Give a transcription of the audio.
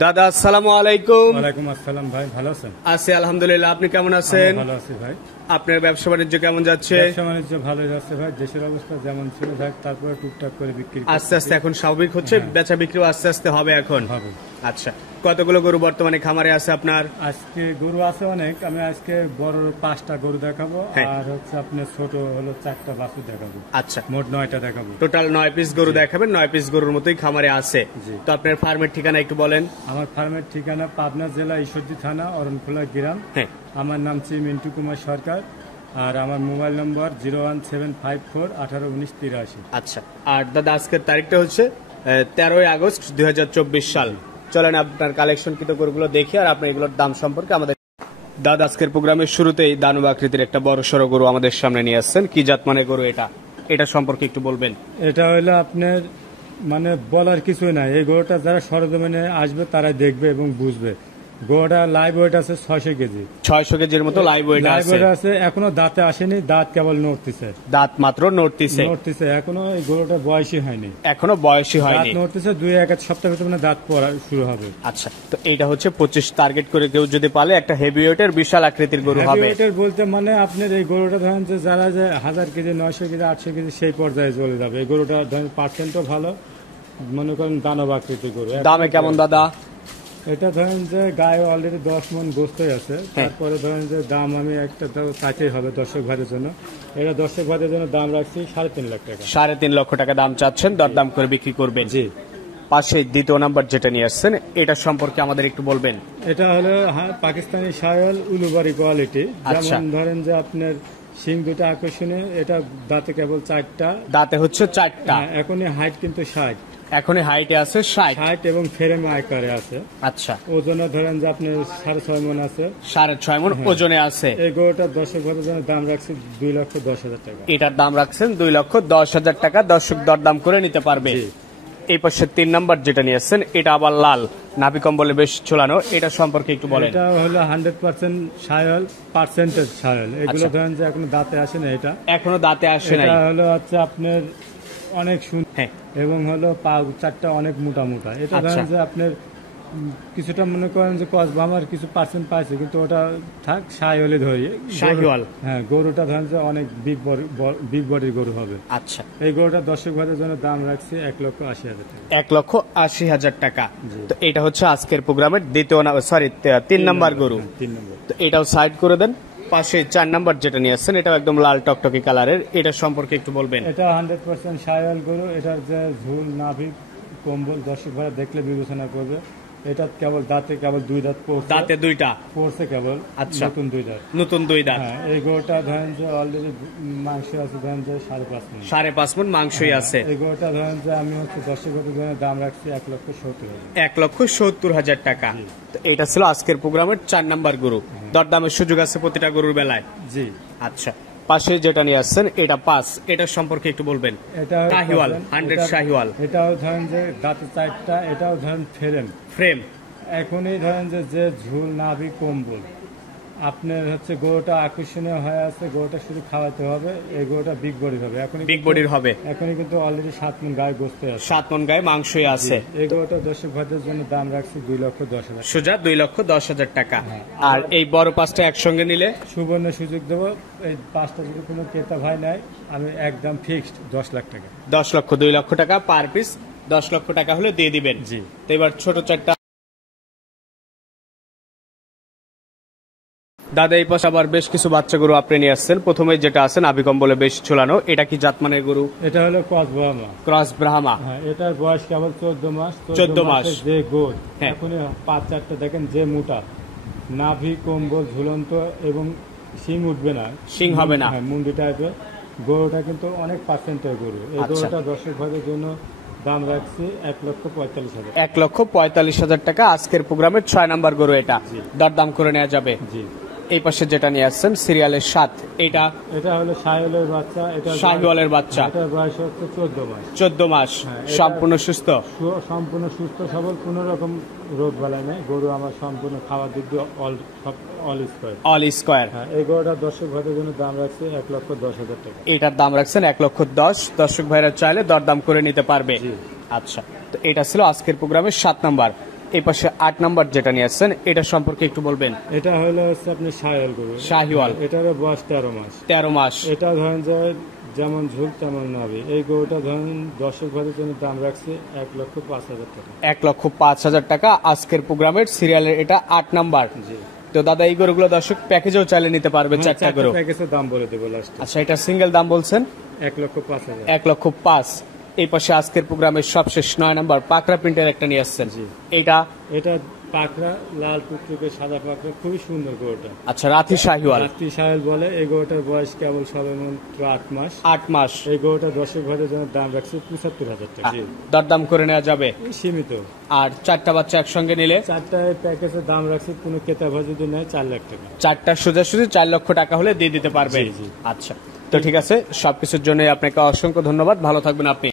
দাদা আসসালামু আলাইকুম। ওয়ালাইকুম আসসালাম ভাই, ভালো আছেন? আছি আলহামদুলিল্লাহ, আপনি কেমন আছেন? ভালো আছি ভাই। আপনার ব্যবসা বাণিজ্য কেমন যাচ্ছে? ব্যবসা বাণিজ্য ভালো যাচ্ছে ভাই, দেশের অবস্থা যেমন ছিল ভাই তারপরে টুকটাক করে বিক্রি আস্তে আস্তে এখন স্বাভাবিক হচ্ছে, বেচা বিক্রিও আস্তে আস্তে হবে এখন। হবে। আচ্ছা, কতগুলো গরু বর্তমানে খামারে আছে আপনার? আজকে গরু আছে অনেক, আমি আজকে বড় 5টা গরু দেখাবো আর হচ্ছে আপনার ছোট হলো 4টা বাছুর দেখাবো। আচ্ছা, মোট 9টা দেখাবো। টোটাল 9 পিস গরু দেখাবেন, 9 পিস গরুর মতোই খামারে আছে। তো আপনার ফার্মের ঠিকানা একটু বলেন। আমার ফার্মের ঠিকানা পাবনা জেলা ঈশ্বরদী থানা অরণখোলা গ্রাম। আমার নাম শ্রী মিন্টু কুমার সরকার আর আমার মোবাইল নম্বর 01754181983। আচ্ছা, আর দাদা আজকের তারিখটা হচ্ছে 13ই আগস্ট 2024 সাল। চলেন আপনার কালেকশন কৃত গরুগুলো দেখি আর আপনি এগুলোর দাম সম্পর্কে আমাদের। দাদা আজকের প্রোগ্রামের শুরুতেই দানব আকৃতির একটা বড় সড়ো গরু আমাদের সামনে নিয়ে আসছেন। কি জাত মানে গরু এটা সম্পর্কে একটু বলবেন। এটা হলো আপনার মানে বলার কিছুই নাই, এই গরুটা যারা সরজমিনে আসবে তারাই দেখবে এবং বুঝবে। গরুটা লাইভ ওয়েট আছে 600 কেজি। 600 কেজির মতো লাইভ ওয়েট আছে। এখনো দাঁতে আসেনি, দাঁত কেবল নড়তেছে। দাঁত মাত্র নড়তেছে, এখনো এই গরুটা বয়সী হয়নি। এখনো বয়সী হয়নি, দাঁত নড়তেছে, 2-1 সপ্তাহ ভিতরে মানে দাঁত পড়া শুরু হবে। আচ্ছা, তো এইটা হচ্ছে 25 টার্গেট করে কেউ যদি পালে একটা হেভি ওয়েটের বিশাল আকৃতির গরু হবে। হেভি ওয়েটের বলতে মানে আপনার এই গরুটা ধরেন যে যারা যে 1000 কেজি 900 কেজি 800 কেজি সেই পর্যায়ে চলে যাবে। এই গরুটা ধরেন পার্সেন্টও ভালো, মনে করেন দানব আকৃতির গরু। দামে কেমন দাদা? এটা ধরেন যে গায়ে অলরেডি 10 মণ গোস্তই আছে। তারপরে ধরেন যে দাম আমি একটা চাইতেই হবে দর্শক ভাইদের জন্য। এটা দর্শক ভাইদের জন্য দাম রাখছি 3.5 লাখ টাকা। 3.5 লক্ষ টাকা দাম চাচ্ছেন, দরদাম করে বিক্রি করবেন। জি। পাশে দ্বিতীয় নাম্বার যেটা নিয়ে আসছেন এটা সম্পর্কে আমাদের একটু বলবেন। এটা হলো পাকিস্তানি শায়াল উলুবাড়ি কোয়ালিটি। যেমন ধরেন যে আপনার সিং দুটো আকর্ষণীয়। এটা দাঁতে কেবল 4টা, দাঁতে হচ্ছে 4টা। এখনই হাইট কিন্তু 60, এখনই হাইটে আছে 60 এবং ফ্রেম আকারে আছে। আচ্ছা, ওজনে ধরেন যে আপনার 6.5 মণ আছে। 6.5 মণ ওজনে আছে। এই গরুটার দর্শক ভাইদের জন্য দাম রাখছি 2,10,000 টাকা। এটার দাম রাখছেন 2,10,000 টাকা, দর্শক দরদাম করে নিতে পারবে। এই পাশে 3 নাম্বার যেটা নিয়ে আসছেন এটা আবার লাল, নাভি কম্বলে বেশ ঝোলানো, এটা সম্পর্কে একটু বলেন। এটা হলো 100% শায়াল, পার্সেন্টেজ শায়াল। এগুলো ধরেন যে এখনো দাঁতে আসে না, এটা এখনো দাঁতে আসে না। এটা হলো হচ্ছে আপনার অনেক সুন্দর এবং হলো পা 4টা অনেক মোটা মোটা। এটা ধরেন যে আপনার কিছুটা মনে করেন যে কসবামার কিছু পার্সেন্ট পাইছে, কিন্তু ওটা থাক শাহিওয়ালে ধরি। শাহিওয়াল, হ্যাঁ, গরুটা ধরেন যে অনেক বিগ বডির গরু হবে। আচ্ছা, এই গরুটা দর্শক ভাইদের জন্য দাম রাখছি 1,80,000 টাকা। 1,80,000 টাকা। তো এটা হচ্ছে আজকের প্রোগ্রামের দ্বিতীয় 3 নাম্বার গরু। 3 নম্বর। তো এটাও সাইড করে দেন। পাশে 4 নাম্বার যেটা নিয়ে আসছেন এটাও একদম লাল টকটকে কালারের, এটা সম্পর্কে একটু বলবেন। এটা 100% শাহিওয়াল গরু। এটার যে ঝুল নাভি কম্বল দর্শক ভাইরা দেখলে বিবেচনা করবে। এটা কেবল দাঁতে কেবল 2 দাঁত পড়ছে, দাঁতে 2টা পড়ছে কেবল। আচ্ছা, নতুন 2 দাঁত, নতুন 2 দাঁত। হ্যাঁ, এই গরুটা ধরেন যে অলরেডি মাংস আছে ধরেন যে 5.5 মণ। 5.5 মণ মাংসই আছে। এই গরুটা ধরেন যে আমি হচ্ছে দর্শকের জন্য দাম রাখছি 1,70,000। 1,70,000 টাকা। তো এটা ছিল আজকের প্রোগ্রামের 4 নাম্বার গরু। দরদামের সুযোগ আছে প্রতিটা গরুর বেলায়। জি, আচ্ছা। পাশে যেটা নিয়ে আসছেন এটা 5, এটা সম্পর্কে একটু বলবেন। এটা শাহিওয়াল, 100 শাহিওয়াল। এটাও ধরেন যে দাঁতে 4টা, এটাও ধরেন ফ্রেম। এখনই ধরেন যে ঝুল নাভি কম্বল আপনার হচ্ছে গরুটা আকর্ষণীয় হয়ে আছে। গরুটা শুধু খাওয়াতে হবে। এই গরুটা বিগ বডি হবে, এখনই বিগ বডির হবে। এখনই কিন্তু অলরেডি 7 মণ গায়ে গোস্ত আছে, 7 মণ গায়ে মাংসই আছে। এই গরুটা দর্শক ভাইদের জন্য দাম রাখছি 2,10,000, সোজা 2,10,000 টাকা। আর এই বড় 5টা একসঙ্গে নিলে সুবর্ণ সুযোগ দেবো। এই 5টা যদি কোনো ক্রেতা ভাই নেয় আমি একদম ফিক্সড 10 লাখ টাকা। 10 লক্ষ, 2 লক্ষ টাকা পার পিস, 10 লক্ষ টাকা হলে দিয়ে দিবেন। জি। তো এবার ছোট 4টা দাদা, এই পাশে আবার বেশ কিছু বাচ্চা গরু আপনি নিয়ে আসছেন। প্রথমে যেটা আছে নাভি কম্বলে বেশ ঝোলানো, এটা কি জাতমানের গরু? এটা হলো ক্রস ব্রাহ্মা। হ্যাঁ, এটার বয়স কেবল 14 মাস। 14 মাস যে গোদ এখনই 5-4টা দেখেন যে মোটা, নাভি কম্বল ঝুলন্ত এবং শিং উঠবে না, শিং হবে না, মুন্ডি টাইপের। গরুটা কিন্তু অনেক পার্সেন্টের গরু। এই গরুটা দর্শক ভাইদের জন্য দাম রাখছি 1,45,000। 1,45,000 টাকা আজকের প্রোগ্রামের 6 নাম্বার গরু। এটা দরদাম করে নেওয়া যাবে। জি। এই পাশে যেটা নিয়ে আসছেন সিরিয়ালের 7, এটা হলো শাহিওয়ালের বাচ্চা। এটা শাহিওয়ালের বাচ্চা। এটার বয়স হচ্ছে 14 মাস। 14 মাস, সম্পূর্ণ সুস্থ সবল, কোনো রকম রোগ বালাই নেই। গরু আমার সম্পূর্ণ খাওয়ার দিক দিয়ে অল স্কয়ার। এই গরুটার দর্শক ভাইদের জন্য দাম রাখছে 1,10,000 টাকা। এটার দাম রাখছেন 1,10,000। দর্শক ভাইরা চাইলে দরদাম করে নিতে পারবে। আচ্ছা, তো এটা ছিল আজকের প্রোগ্রামের 7 নাম্বার। এই পাশে 8 নাম্বার যেটা নিয়ে আসছেন এটা সম্পর্কে একটু বলবেন। এটা হলো হচ্ছে আপনি শাহিওয়াল গরু, শাহিওয়াল, এটারও বয়স 13 মাস। 13 মাস। এটা ধরেন যে যেমন ঝুল তেমন নাভি। এই গরুটা ধরেন দর্শক ভাইদের জন্য দাম রাখছে 1,05,000 টাকা। 1,05,000 টাকা আজকের প্রোগ্রামের সিরিয়ালের এটা 8 নাম্বার। জি। তো দাদা এই গরুগুলো দর্শক প্যাকেজেও চাইলে নিতে পারবে, 4টা গরু। প্যাকেজের দাম বলে দেবো লাস্টে। আচ্ছা, এটা সিঙ্গেল দাম বলছেন 1,05,000। 1,05,000। এই পাশে আজকের প্রোগ্রামের সবশেষ 9 নাম্বার পাকড়া প্রিন্টের একটা নিয়ে আসছেন। জি। এটা পাকড়া লাল টুকটুকে সাদা পাকড়া, খুবই সুন্দর গরুটা। আচ্ছা, রাথি শাহিওয়াল। রাত্রি সাহেল বলে। এই গরুটার বয়স কেবল সবে মাত্র 8 মাস। 8 মাস। এই গরুটা দর্শক ভাইদের জন্য দাম রাখছে 75,000 টাকা। দরদাম করে নেওয়া যাবে সীমিত। আর 4টা বাচ্চা একসঙ্গে নিলে 4টায় প্যাকেজের দাম রাখছে কোনো ক্রেতা ভাই যদি নেয় 4 লাখ টাকা। 4টা সোজাসুজি 4 লক্ষ টাকা হলে দিয়ে দিতে পারবে। জি। আচ্ছা, তো ঠিক আছে, সবকিছুর জন্য আপনাকে অসংখ্য ধন্যবাদ, ভালো থাকবেন আপনি।